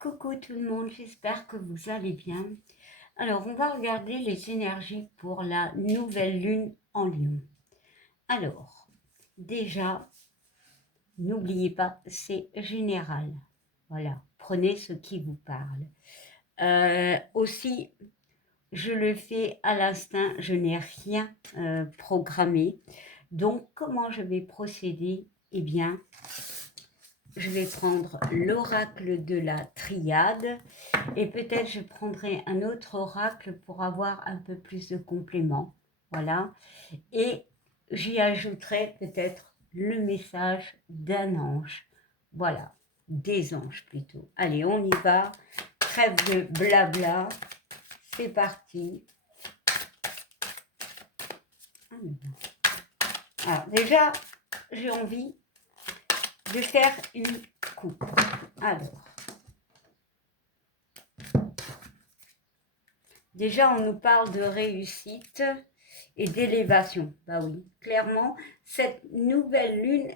Coucou tout le monde, j'espère que vous allez bien. Alors, on va regarder les énergies pour la nouvelle lune en Lion. Alors, déjà, n'oubliez pas, c'est général. Voilà, prenez ce qui vous parle. Aussi, je le fais à l'instinct, je n'ai rien programmé. Donc, comment je vais procéder? Eh bien, je vais prendre l'oracle de la triade et peut-être je prendrai un autre oracle pour avoir un peu plus de compléments. Voilà. Et j'y ajouterai peut-être le message d'un ange. Voilà. Des anges plutôt. Allez, on y va. Trêve de blabla. C'est parti. Alors, déjà, j'ai envie de faire une coupe. Alors, déjà, on nous parle de réussite et d'élévation. Bah oui, clairement, cette nouvelle lune,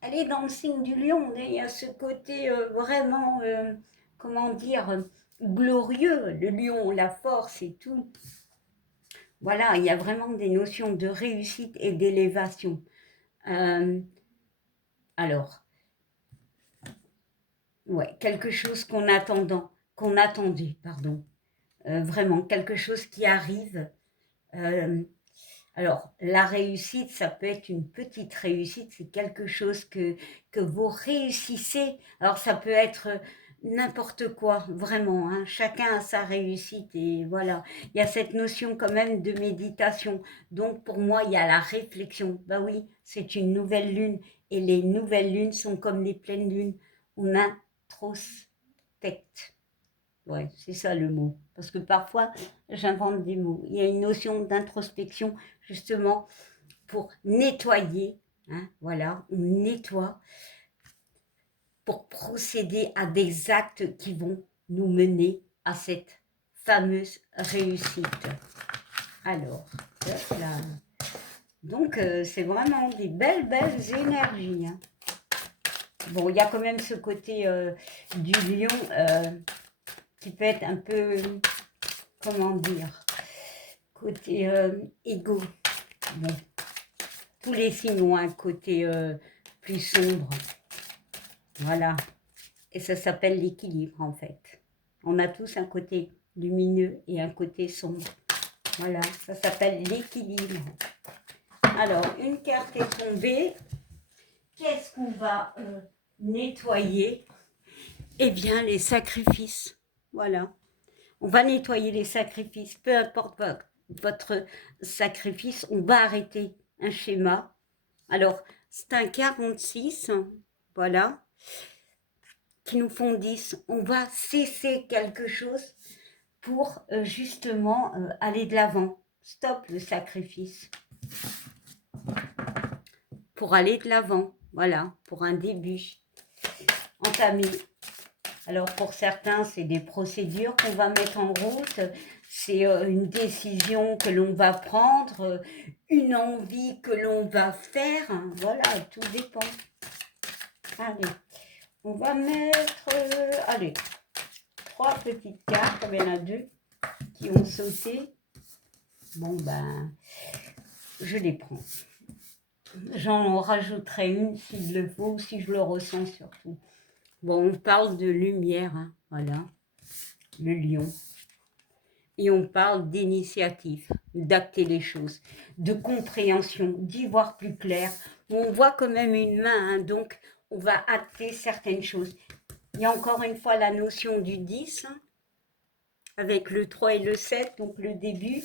elle est dans le signe du lion. Il y a ce côté vraiment, comment dire, glorieux. Le lion, la force et tout. Voilà, il y a vraiment des notions de réussite et d'élévation. Euh, alors, ouais, quelque chose qu'on attendait, pardon. Vraiment, quelque chose qui arrive. Euh, Alors, la réussite, ça peut être une petite réussite, c'est quelque chose que vous réussissez. Alors, ça peut être n'importe quoi, vraiment, hein. Chacun a sa réussite et voilà. Il y a cette notion quand même de méditation. Donc, pour moi, il y a la réflexion. Bah oui, c'est une nouvelle lune et les nouvelles lunes sont comme les pleines lunes. On introspecte. Ouais, c'est ça le mot. Parce que parfois, j'invente des mots. Il y a une notion d'introspection, justement, pour nettoyer. Hein, voilà, on nettoie pour procéder à des actes qui vont nous mener à cette fameuse réussite. Alors, hop là. Donc, c'est vraiment des belles, belles énergies. Hein. Bon, il y a quand même ce côté du lion qui peut être un peu, comment dire, côté égo. Bon, tous les signes ont un côté plus sombre. Voilà. Et ça s'appelle l'équilibre en fait. On a tous un côté lumineux et un côté sombre. Voilà, ça s'appelle l'équilibre. Alors, une carte est tombée. Qu'est-ce qu'on va nettoyer? Eh bien, les sacrifices. Voilà. On va nettoyer les sacrifices. Peu importe votre sacrifice, on va arrêter un schéma. Alors, c'est un 46, voilà, qui nous font 10. On va cesser quelque chose pour justement aller de l'avant. Stop le sacrifice. Pour aller de l'avant, voilà, pour un début. Entamer. Alors pour certains, c'est des procédures qu'on va mettre en route, c'est une décision que l'on va prendre, une envie que l'on va faire, voilà, tout dépend. Allez, on va mettre, allez, 3 petites cartes, comme il y en a 2 qui ont sauté. Bon ben, je les prends. J'en rajouterai une s'il le faut, si je le ressens surtout. Bon, on parle de lumière, hein, voilà, le lion. Et on parle d'initiative, d'acter les choses, de compréhension, d'y voir plus clair. On voit quand même une main, hein, donc on va acter certaines choses. Il y a encore une fois la notion du 10, hein, avec le 3 et le 7, donc le début.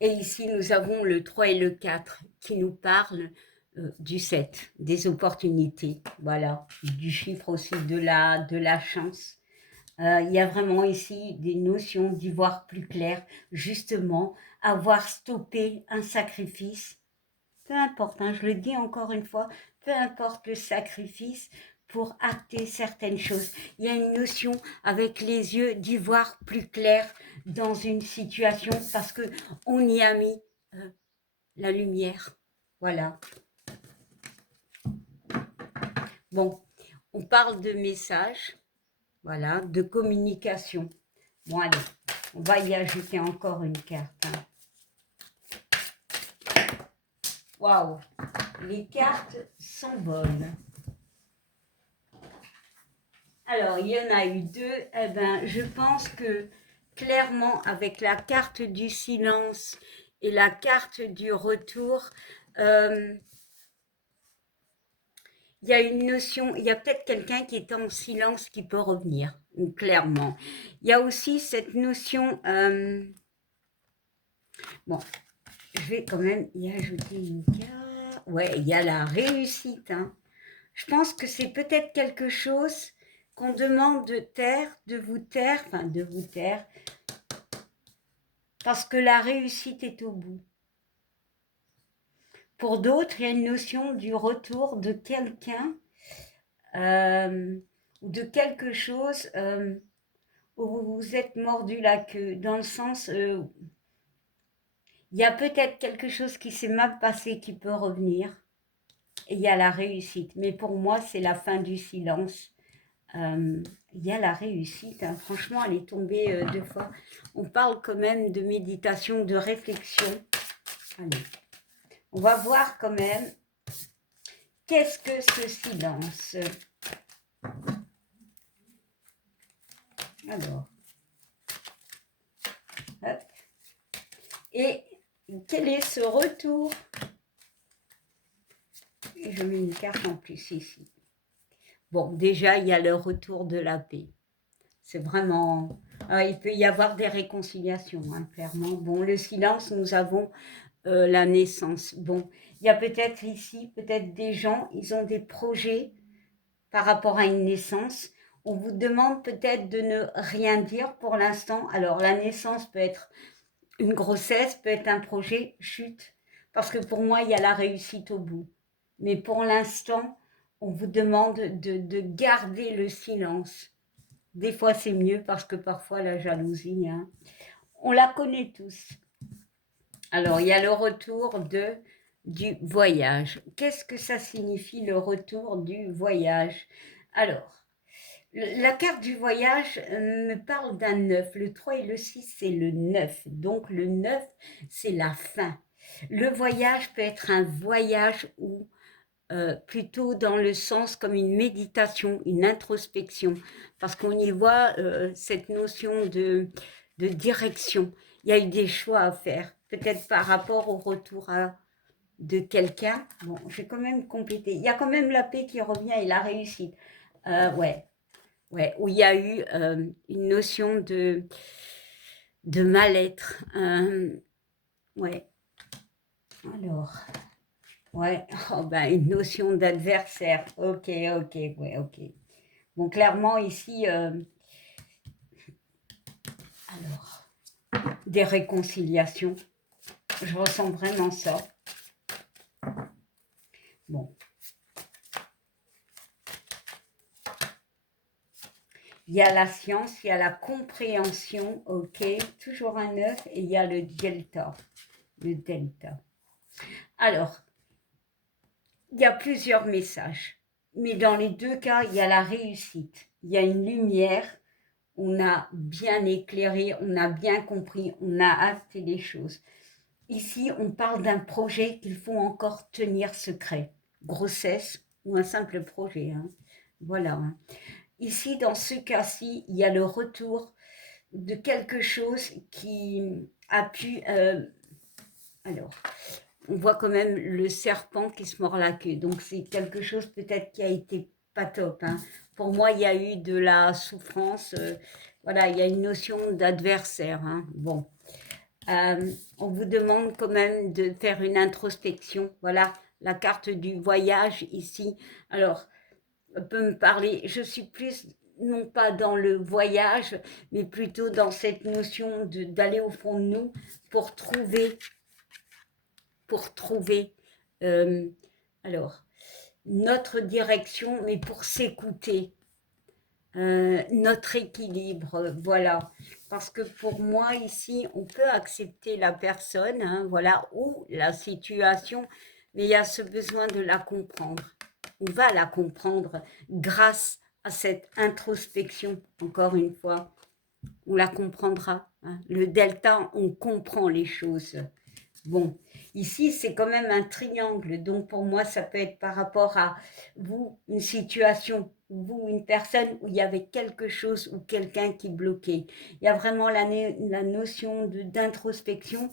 Et ici, nous avons le 3 et le 4 qui nous parlent du 7, des opportunités, voilà, du chiffre aussi de la chance. Il y a vraiment ici des notions d'y voir plus clair, justement, avoir stoppé un sacrifice, peu importe, hein, je le dis encore une fois, peu importe le sacrifice pour acter certaines choses. Il y a une notion avec les yeux d'y voir plus clair dans une situation parce que on y a mis la lumière. Voilà. Bon, on parle de messages. voilà, de communication. Bon, allez, on va y ajouter encore une carte. Hein. Waouh, les cartes s'envolent. Alors, il y en a eu deux. Eh ben, je pense que clairement, avec la carte du silence et la carte du retour, il y a une notion, il y a peut-être quelqu'un qui est en silence qui peut revenir, clairement. Il y a aussi cette notion, bon, je vais quand même y ajouter une carte. Ouais, il y a la réussite. Hein. Je pense que c'est peut-être quelque chose qu'on demande de taire, enfin de vous taire, parce que la réussite est au bout. Pour d'autres, il y a une notion du retour de quelqu'un ou de quelque chose où vous vous êtes mordu la queue, dans le sens, il y a peut-être quelque chose qui s'est mal passé qui peut revenir, et il y a la réussite. Mais pour moi, c'est la fin du silence. Il y a la réussite. Hein. Franchement, elle est tombée deux fois. On parle quand même de méditation, de réflexion. Allez, on va voir quand même. Qu'est-ce que ce silence? Alors, hop. Et quel est ce retour? Et je mets une carte en plus ici. Bon, déjà, il y a le retour de la paix. C'est vraiment... il peut y avoir des réconciliations, hein, clairement. Bon, le silence, nous avons la naissance. Bon, il y a peut-être ici, peut-être des gens, ils ont des projets par rapport à une naissance. On vous demande peut-être de ne rien dire pour l'instant. Alors, la naissance peut être une grossesse, peut être un projet, chute. Parce que pour moi, il y a la réussite au bout. Mais pour l'instant, on vous demande de garder le silence. Des fois, c'est mieux parce que parfois, la jalousie, hein, on la connaît tous. Alors, il y a le retour du voyage. Qu'est-ce que ça signifie, le retour du voyage? Alors, la carte du voyage me parle d'un 9. Le 3 et le 6, c'est le 9. Donc, le 9, c'est la fin. Le voyage peut être un voyage ou plutôt dans le sens comme une méditation, une introspection, parce qu'on y voit cette notion de direction. Il y a eu des choix à faire, peut-être par rapport au retour de quelqu'un. Bon, je vais quand même compléter. Il y a quand même la paix qui revient et la réussite. Ouais, où il y a eu une notion de mal-être. Ouais, alors... Ouais, oh, ben, une notion d'adversaire. Ok, ouais, ok. Bon, clairement, ici, alors, des réconciliations. Je ressens vraiment ça. Bon. Il y a la science, il y a la compréhension, ok. Toujours un 9, et il y a le delta. Le delta. Alors, il y a plusieurs messages. Mais dans les deux cas, il y a la réussite. Il y a une lumière. On a bien éclairé, on a bien compris, on a acté les choses. Ici, on parle d'un projet qu'il faut encore tenir secret. Grossesse ou un simple projet. Hein. Voilà. Hein. Ici, dans ce cas-ci, il y a le retour de quelque chose qui a pu... alors, on voit quand même le serpent qui se mord la queue. Donc, c'est quelque chose peut-être qui a été pas top. Hein. Pour moi, il y a eu de la souffrance. Voilà, il y a une notion d'adversaire. Hein. Bon. On vous demande quand même de faire une introspection. Voilà, la carte du voyage ici. Alors, on peut me parler, je suis plus, non pas dans le voyage, mais plutôt dans cette notion d'aller au fond de nous pour trouver euh, alors, notre direction, mais pour s'écouter, notre équilibre, voilà. Parce que pour moi, ici, on peut accepter la personne, hein, voilà, ou la situation, mais il y a ce besoin de la comprendre. On va la comprendre grâce à cette introspection, encore une fois, on la comprendra. Hein. Le delta, on comprend les choses. Bon, ici, c'est quand même un triangle. Donc, pour moi, ça peut être par rapport à vous, une situation, vous, une personne où il y avait quelque chose ou quelqu'un qui bloquait. Il y a vraiment la notion d'introspection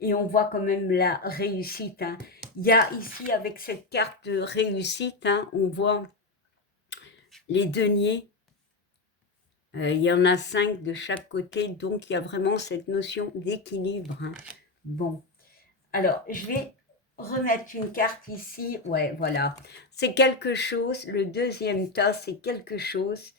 et on voit quand même la réussite. Hein. Il y a ici, avec cette carte de réussite, hein, on voit les deniers. Il y en a 5 de chaque côté, donc il y a vraiment cette notion d'équilibre. Hein. Bon. Alors, je vais remettre une carte ici. Ouais, voilà. C'est quelque chose. Le deuxième tas, c'est quelque chose.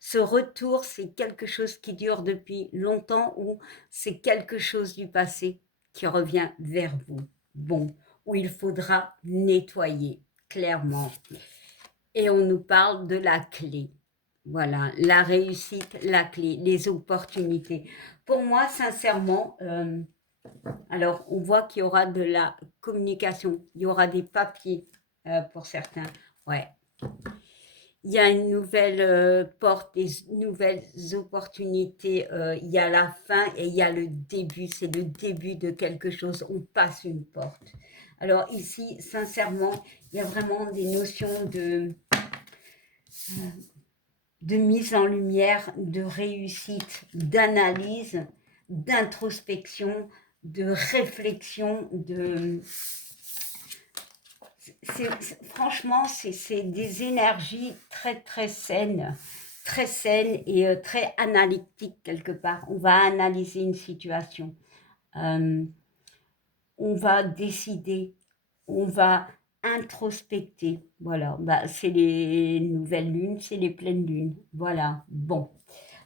Ce retour, c'est quelque chose qui dure depuis longtemps ou c'est quelque chose du passé qui revient vers vous. Bon, où il faudra nettoyer, clairement. Et on nous parle de la clé. Voilà, la réussite, la clé, les opportunités. Pour moi, sincèrement, alors, on voit qu'il y aura de la communication, il y aura des papiers pour certains. Ouais. Il y a une nouvelle porte, des nouvelles opportunités. Il y a la fin et il y a le début. C'est le début de quelque chose. On passe une porte. Alors ici, sincèrement, il y a vraiment des notions de mise en lumière, de réussite, d'analyse, d'introspection, de réflexion, franchement, c'est des énergies très saines et très analytiques quelque part. On va analyser une situation, on va décider, on va introspecter. Voilà, bah, c'est les nouvelles lunes, c'est les pleines lunes. Voilà, bon.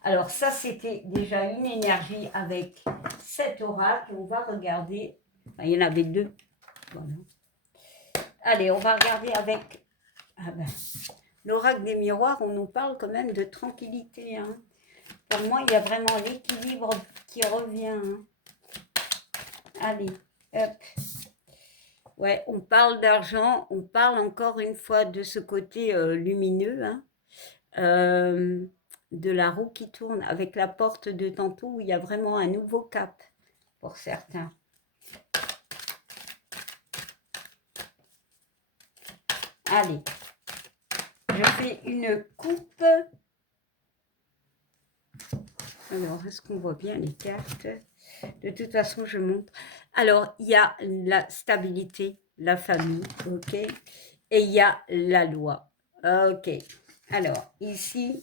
Alors ça, c'était déjà une énergie avec cet oracle. On va regarder, enfin, il y en avait 2. Voilà. Allez, on va regarder avec l'oracle des miroirs. On nous parle quand même de tranquillité. Hein. Pour moi, il y a vraiment l'équilibre qui revient. Hein. Allez, hop. Ouais, on parle d'argent. On parle encore une fois de ce côté lumineux. Hein. De la roue qui tourne avec la porte de tantôt où il y a vraiment un nouveau cap pour certains. Allez, je fais une coupe. Alors, est-ce qu'on voit bien les cartes? De toute façon, je montre. Alors, il y a la stabilité, la famille, ok? Et il y a la loi, ok? Alors, ici,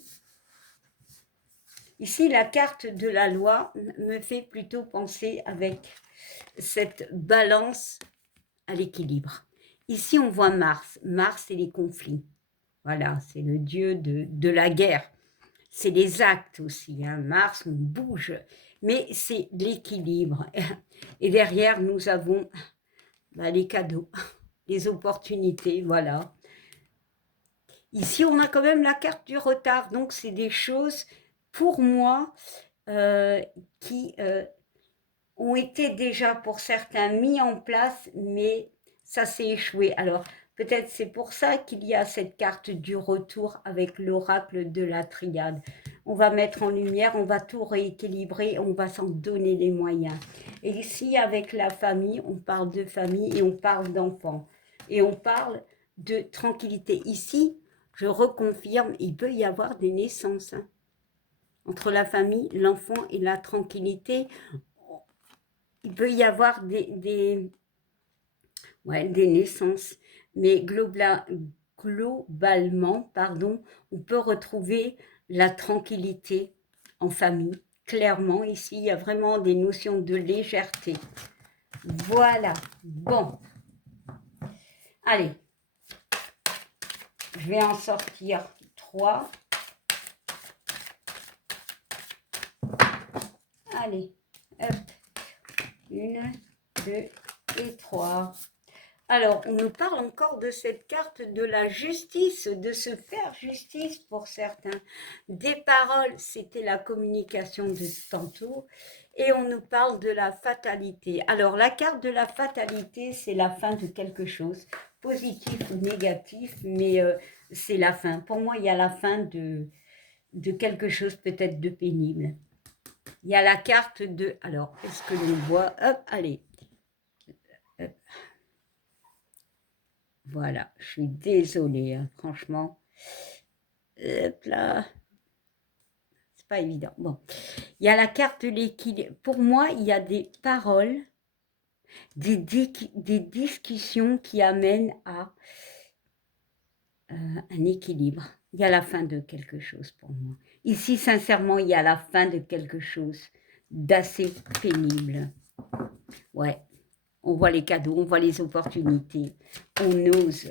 la carte de la loi me fait plutôt penser avec cette balance à l'équilibre. Ici, on voit Mars. Mars, c'est les conflits. Voilà, c'est le dieu de la guerre. C'est les actes aussi. Hein. Mars, on bouge. Mais c'est l'équilibre. Et derrière, nous avons les cadeaux, les opportunités. Voilà. Ici, on a quand même la carte du retard. Donc, c'est des choses, pour moi, qui ont été déjà, pour certains, mis en place, mais ça s'est échoué. Alors, peut-être c'est pour ça qu'il y a cette carte du retour avec l'oracle de la triade. On va mettre en lumière, on va tout rééquilibrer, on va s'en donner les moyens. Et ici, avec la famille, on parle de famille et on parle d'enfants. Et on parle de tranquillité. Ici, je reconfirme, il peut y avoir des naissances. Hein. Entre la famille, l'enfant et la tranquillité, il peut y avoir des naissances, mais globalement, on peut retrouver la tranquillité en famille. Clairement, ici, il y a vraiment des notions de légèreté. Voilà, bon. Allez, je vais en sortir 3. Allez, hop. 1, 2 et 3. Alors, on nous parle encore de cette carte de la justice, de se faire justice pour certains. Des paroles, c'était la communication de tantôt. Et on nous parle de la fatalité. Alors, la carte de la fatalité, c'est la fin de quelque chose. positif ou négatif, mais c'est la fin. Pour moi, il y a la fin de quelque chose peut-être de pénible. Il y a la carte de... Alors, est-ce que l'on voit? Hop, allez. Hop. Voilà, je suis désolée, hein, franchement. Hop là. C'est pas évident. Bon. Il y a la carte de l'équilibre. Pour moi, il y a des paroles, des discussions qui amènent à un équilibre. Il y a la fin de quelque chose pour moi. Ici, sincèrement, il y a la fin de quelque chose d'assez pénible. Ouais, on voit les cadeaux, on voit les opportunités, on ose.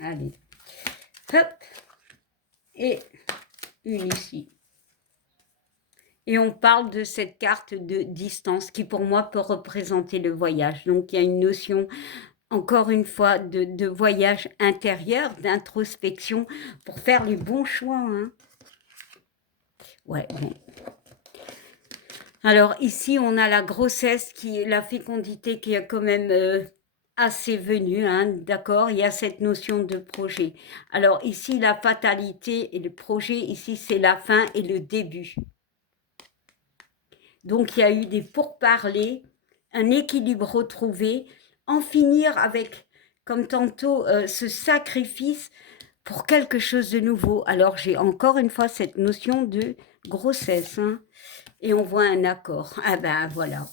Allez, hop, et une ici. Et on parle de cette carte de distance qui pour moi peut représenter le voyage. Donc il y a une notion, encore une fois, de voyage intérieur, d'introspection pour faire les bons choix. Hein. Ouais, bon. Alors ici, on a la grossesse, la fécondité qui est quand même assez venue, hein, d'accord. Il y a cette notion de projet. Alors ici, la fatalité et le projet, ici, c'est la fin et le début. Donc, il y a eu des pourparlers, un équilibre retrouvé, en finir avec, comme tantôt, ce sacrifice pour quelque chose de nouveau. Alors, j'ai encore une fois cette notion de grossesse. Hein, et on voit un accord. Ah ben, voilà.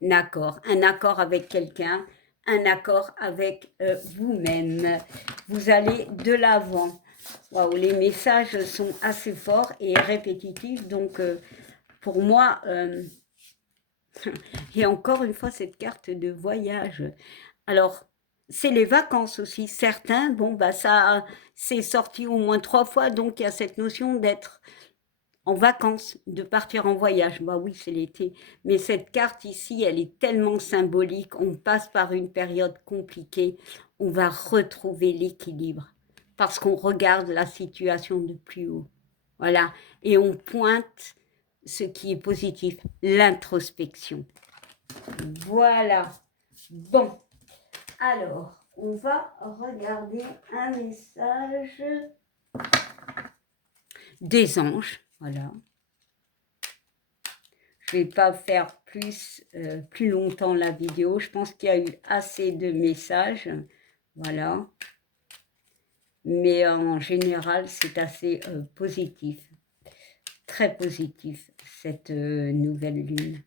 Un accord avec quelqu'un, un accord avec vous-même. Vous allez de l'avant. Waouh, les messages sont assez forts et répétitifs, donc... pour moi, et encore une fois, cette carte de voyage. Alors, c'est les vacances aussi. Certains, bon, bah ça, c'est sorti au moins 3 fois, donc il y a cette notion d'être en vacances, de partir en voyage. Bah oui, c'est l'été. Mais cette carte ici, elle est tellement symbolique. On passe par une période compliquée. On va retrouver l'équilibre parce qu'on regarde la situation de plus haut. Voilà. Et on pointe ce qui est positif, l'introspection. Voilà. Bon. Alors, on va regarder un message des anges. Voilà. Je ne vais pas faire plus longtemps la vidéo. Je pense qu'il y a eu assez de messages. Voilà. Mais en général, c'est assez positif. Très positif, cette nouvelle lune.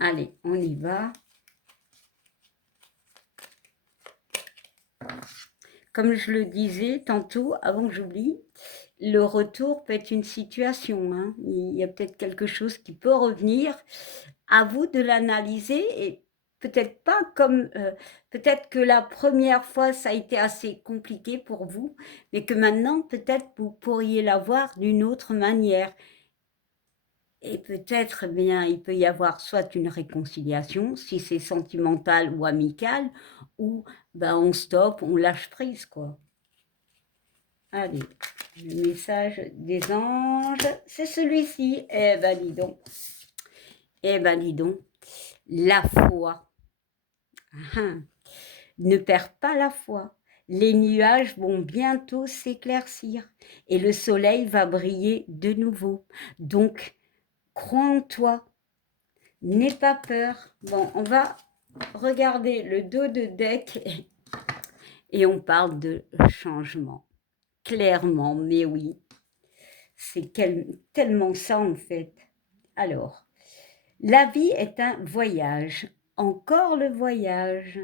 Allez, on y va. Comme je le disais tantôt, avant que j'oublie, le retour peut être une situation. Hein. Il y a peut-être quelque chose qui peut revenir. À vous de l'analyser et peut-être pas comme... peut-être que la première fois, ça a été assez compliqué pour vous, mais que maintenant, peut-être, vous pourriez la voir d'une autre manière. Et peut-être, bien, il peut y avoir soit une réconciliation, si c'est sentimental ou amical, ou ben, on stoppe, on lâche prise, quoi. Allez, le message des anges, c'est celui-ci. Eh ben, dis donc. Eh ben, dis donc. La foi. Ne perds pas la foi. Les nuages vont bientôt s'éclaircir et le soleil va briller de nouveau. Donc, crois en toi. N'aie pas peur. Bon, on va regarder le dos de deck et on parle de changement. Clairement, mais oui. C'est tellement ça en fait. Alors, la vie est un voyage. Encore le voyage.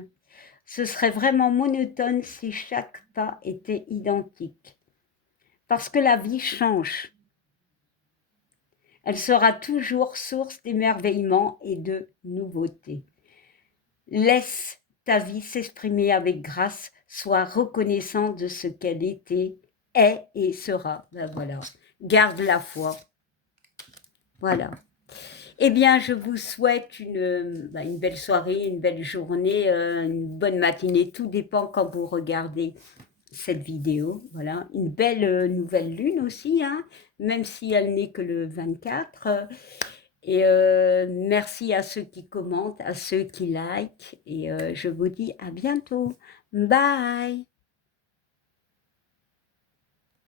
Ce serait vraiment monotone si chaque pas était identique. Parce que la vie change. Elle sera toujours source d'émerveillement et de nouveauté. Laisse ta vie s'exprimer avec grâce, sois reconnaissant de ce qu'elle était, est et sera. Ben voilà, garde la foi. Voilà. Eh bien, je vous souhaite une belle soirée, une belle journée, une bonne matinée. Tout dépend quand vous regardez. cette vidéo. Voilà, une belle nouvelle lune aussi, hein, même si elle n'est que le 24. Et merci à ceux qui commentent, à ceux qui likent. Et je vous dis à bientôt. Bye!